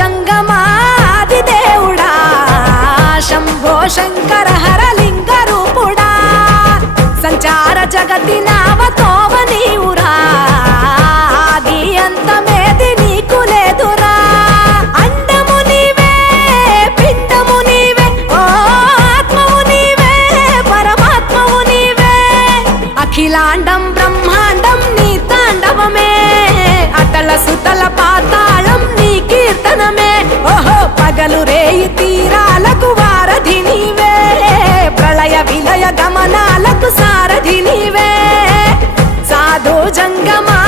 జంగమాది దేవుడా శంభో శంకర హరలింగ రూపుడా సంచార జగతి నావతోవ నీవురా ఆది అంతమేది నీకు లేదురా అండము నీవే పిండము నీవే ఓ ఆత్మవు నీవే పరమాత్మవు నీవే అఖిలాండం బ్రహ్మాండం నీ తాండవమే అతల సుతల పాతాళం నీ కీర్తనమే ఓహో పగలు రేయి తీరాలకు వారధి నీవే ప్రళయ విలయ గమనాలకు సారథి నీవే సాధు జంగమా